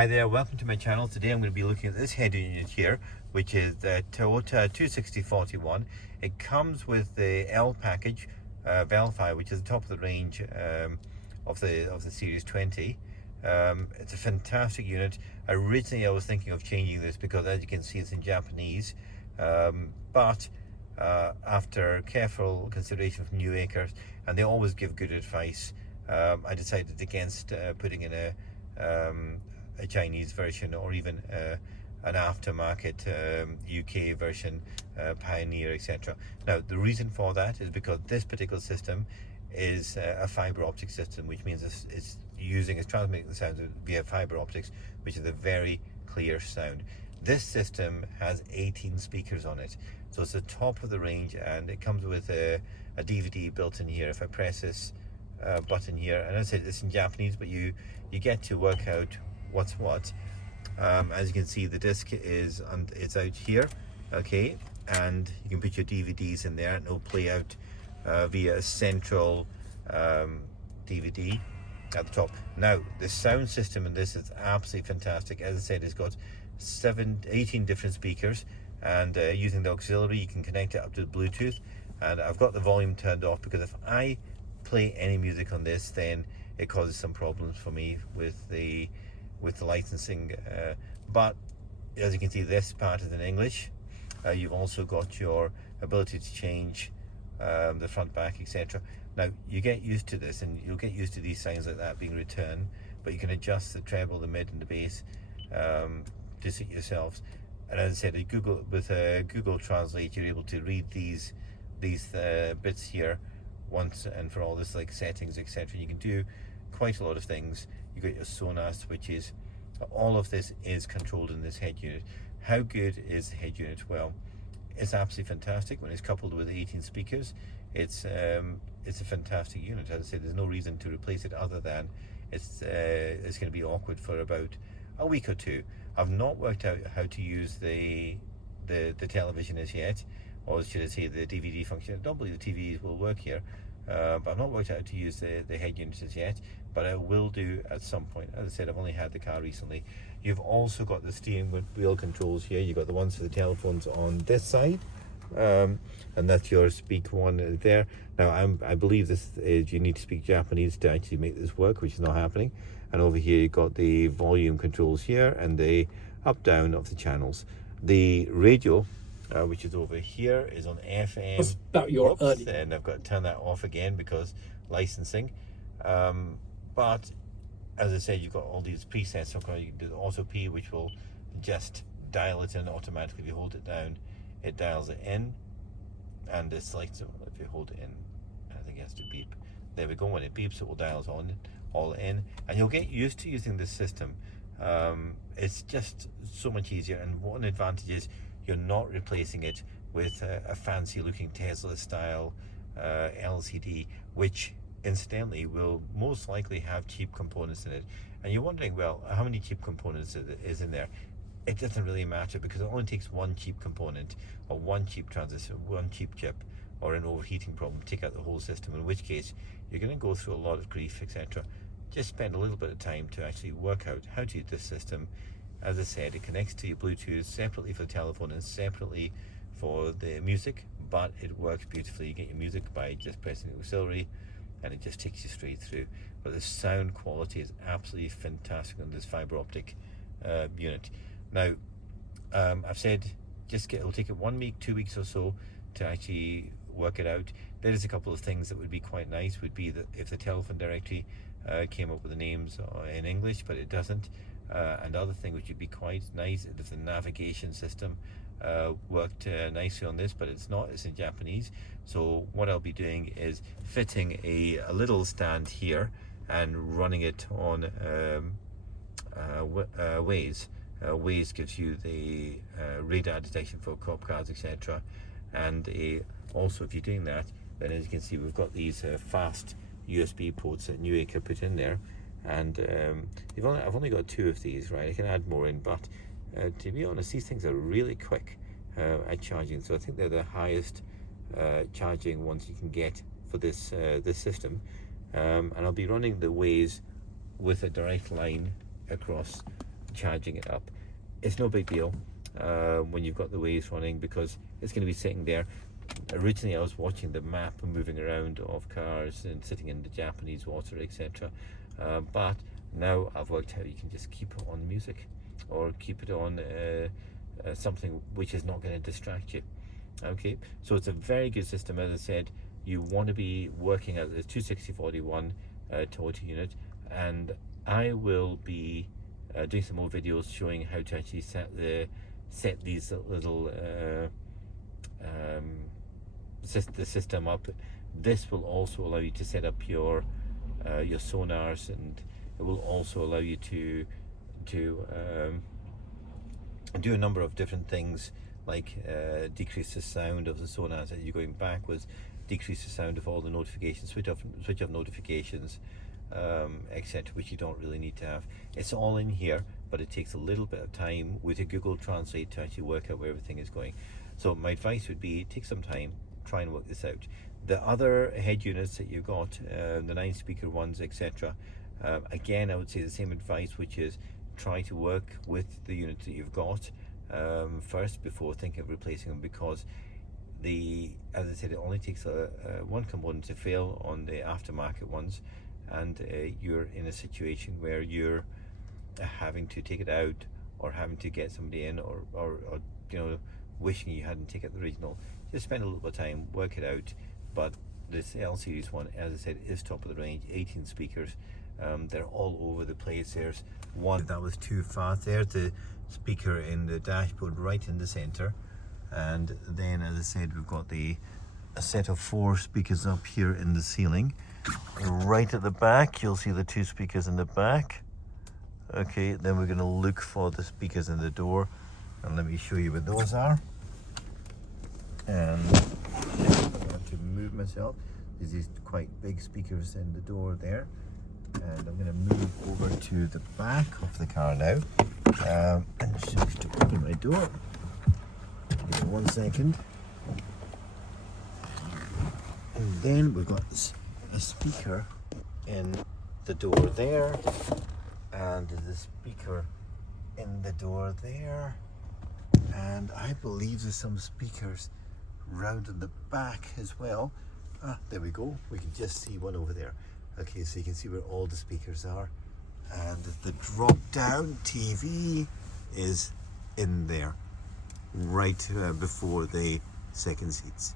Hi there, welcome to my channel. Today I'm going to be looking at this head unit here, which is the Toyota 26041. It comes with the L package, Vellfire, which is the top of the range of the Series 20. It's a fantastic unit. Originally I was thinking of changing this because, as you can see, it's in Japanese, but after careful consideration from new acres, and they always give good advice, I decided against putting in a Chinese version, or even an aftermarket UK version, Pioneer, etc. Now the reason for that is because this particular system is a fiber optic system, which means it's transmitting the sound via fiber optics, which is a very clear sound. This system has 18 speakers on it, so it's the top of the range, and it comes with a DVD built in here. If I press this button here, and I said it's in Japanese, but you get to work out what's what. As you can see, the disc it's out here, okay, and you can put your DVDs in there and it'll play out via a central DVD at the top. Now the sound system in this is absolutely fantastic. As I said, it's got 18 different speakers, and using the auxiliary you can connect it up to the Bluetooth. And I've got the volume turned off because if I play any music on this, then it causes some problems for me with the licensing, but as you can see, this part is in English. You've also got your ability to change the front, back, etc. Now you get used to this, and you'll get used to these sounds like that being returned, but you can adjust the treble, the mid and the bass to suit yourselves. And as I said, with Google Translate, you're able to read these bits here once and for all, this like settings, etc. You can do quite a lot of things. You got your sonar switches. All of this is controlled in this head unit. How good is the head unit? Well, it's absolutely fantastic. When it's coupled with 18 speakers, it's a fantastic unit. As I said, there's no reason to replace it other than it's going to be awkward for about a week or two. I've not worked out how to use the television as yet, or should I say the DVD function. I don't believe the TVs will work here, but I've not worked out how to use the head unit as yet, but I will do at some point. As I said, I've only had the car recently. You've also got the steering wheel controls here. You've got the ones for the telephones on this side, and that's your speak one there. Now I believe this is, you need to speak Japanese to actually make this work, which is not happening. And over here you've got the volume controls here and the up down of the channels. The radio, which is over here, is on FM. That's about your and I've got to turn that off again because licensing. But as I said, you've got all these presets. So you can do the auto P, which will just dial it in automatically. If you hold it down, it dials it in, and this lights. If you hold it in, I think it has to beep. There we go. When it beeps, it will dial it all in, and you'll get used to using this system. It's just so much easier, and one advantage is you're not replacing it with a fancy looking Tesla style LCD, which incidentally will most likely have cheap components in it. And you're wondering, well, how many cheap components is in there? It doesn't really matter, because it only takes one cheap component, or one cheap transistor, one cheap chip, or an overheating problem to take out the whole system, in which case you're going to go through a lot of grief, etc. Just spend a little bit of time to actually work out how to use this system. As I said, it connects to your Bluetooth separately for the telephone and separately for the music, but it works beautifully. You get your music by just pressing the auxiliary, and it just takes you straight through. But the sound quality is absolutely fantastic on this fiber optic unit. Now, I've said it'll take it 1 week, 2 weeks or so to actually work it out. There is a couple of things that would be quite nice. Would be that if the telephone directory came up with the names in English, but it doesn't. And the other thing which would be quite nice if the navigation system worked nicely on this, but it's not. It's in Japanese. So what I'll be doing is fitting a little stand here and running it on Waze. Waze gives you the radar detection for cop cars, etc. And also, if you're doing that, then as you can see, we've got these fast USB ports that Newacre put in there, and I've only got 2 of these, right? I can add more in, but to be honest, these things are really quick at charging. So I think they're the highest charging ones you can get for this system, and I'll be running the Waze with a direct line across charging it up. It's no big deal when you've got the waves running, because it's going to be sitting there. Originally I was watching the map moving around of cars and sitting in the Japanese water, etc. But now I've worked out you can just keep it on music, or keep it on something which is not going to distract you. Okay, so it's a very good system. As I said, you want to be working at the 26041 Toyota unit, and I will be doing some more videos showing how to actually set these little the system up. This will also allow you to set up your sonars, and it will also allow you to do a number of different things, like decrease the sound of the sonars as you're going backwards, decrease the sound of all the notifications, switch off notifications, etc., which you don't really need to have. It's all in here, but it takes a little bit of time with a Google Translate to actually work out where everything is going. So my advice would be, take some time, try and work this out. The other head units that you've got, the 9-speaker ones, etc., again I would say the same advice, which is try to work with the units that you've got first before thinking of replacing them, because as I said, it only takes one component to fail on the aftermarket ones, and you're in a situation where you're having to take it out, or having to get somebody in, or wishing you hadn't taken the original. Just spend a little bit of time, work it out. But this L series one, as I said, is top of the range. 18 speakers, they're all over the place. There's one that was too fast. There's the speaker in the dashboard right in the center, and then, as I said, we've got a set of 4 speakers up here in the ceiling. Right at the back you'll see the 2 speakers in the back. Okay, then we're going to look for the speakers in the door, and let me show you what those are. And I have to move myself. There's these quite big speakers in the door there, and I'm going to move over to the back of the car now, and just have to open my door. Give me 1 second. And then we've got a speaker in the door there, and there's a speaker in the door there, and I believe there's some speakers round in the back as well. There we go, we can just see one over there. Okay, so you can see where all the speakers are, and the drop down TV is in there, right before the second seats.